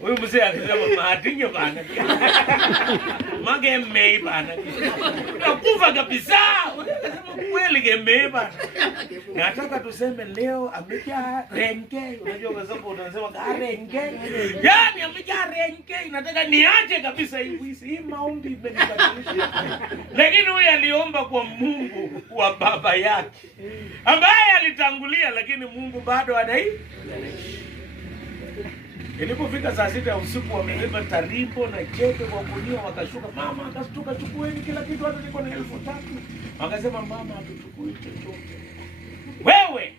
Huyu mzee akisema mahatinye bana. Mage mei bana. Nakufa kabisa. Akasema kweli gemei bana. Nataka tuseme leo amejaa renge. Unajua kwa sababu unasema renge. Yaani amejaa renge. Nataka niache kabisa hii maombi imenibadilisha. Lakini huyu aliomba kwa Mungu wa baba yake, ambaye alitangulia, lakini Mungu bado anaishi. Ilipofika saa 6 ya usiku wamebeba tarimbo na chete kwa kunia, wakashuka. Mama akastuka, chukueni kila kitu, hata niko na 3,000. Akasema mama hatuchukui chochote. Wewe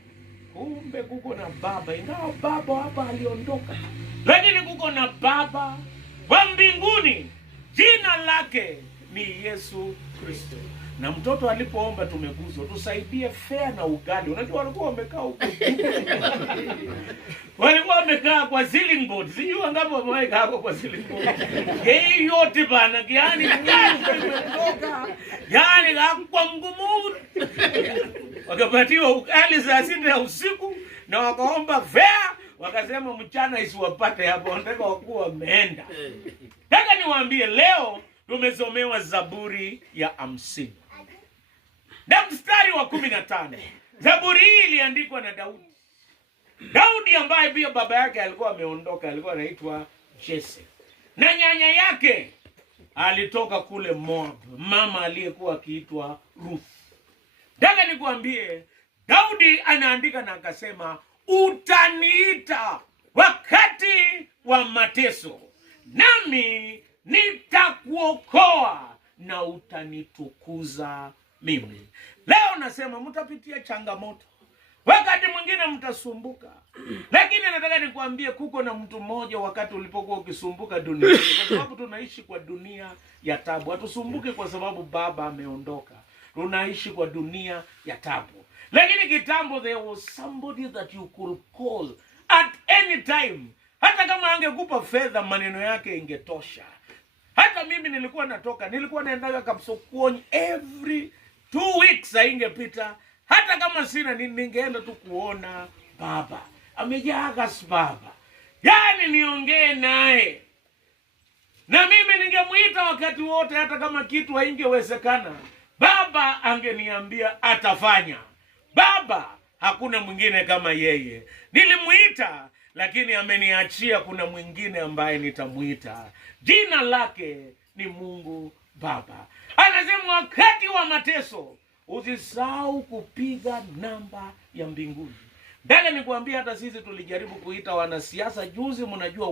kumbe kuko na baba, ingawa baba hapa aliondoka, lakini kuko na baba wa mbinguni, jina lake ni Yesu Kristo. Na mtoto alipoomba tumeguzwa, tusaidie fare na ugali. Unajua walikuwa wamekaa huko. Walikuwa wamekaa kwa ceiling board. Sijui ngapi wameweka hapo kwa ceiling board. Hii yote bana, yani imetoka. Yani kwa ngumu. Wakapatiwa ugali saa 6 ya usiku na wakaomba fare, wakasema mchana isiwapate hapo, wanataka wakuwa wameenda. Nataka niwaambie leo tumesomewa Zaburi ya 50. Na mstari wa 15. Zaburi hii iliandikwa na Daudi. Daudi ambaye pia baba yake alikuwa ameondoka, alikuwa anaitwa Jesse. Na nyanya yake alitoka kule Moab, mama aliyekuwa akiitwa Ruth. Nataka nikuambie, Daudi anaandika na akasema, utaniita wakati wa mateso, nami nitakuokoa na utanitukuza mimi. Leo nasema mtapitia changamoto, wakati mwingine mtasumbuka, lakini nataka nikwambie kuko na mtu mmoja wakati ulipokuwa ukisumbuka dunia, kwa sababu tunaishi kwa dunia ya tabu. Hatusumbuki kwa sababu baba ameondoka, tunaishi kwa dunia ya tabu. Lakini kitambo there was somebody that you could call at any time. Hata kama angekupa fedha, maneno yake ingetosha. Hata mimi nilikuwa naendaga Kapsokoni every 2 weeks, haingepita. Hata kama sina ningeenda tu kuona baba. Amejaa baba. Yani niongee naye. Na mimi ningemuita wakati wote, hata kama kitu haingewezekana. Baba angeniambia atafanya. Baba hakuna mwingine kama yeye. Nilimuita, lakini ameniachia kuna mwingine ambaye nitamuita. Jina lake ni Mungu Baba. Anasema wakati wa mateso usisahau kupiga namba ya mbinguni. Ndani nikwambia, hata sisi tulijaribu kuita wanasiasa juzi, mnajua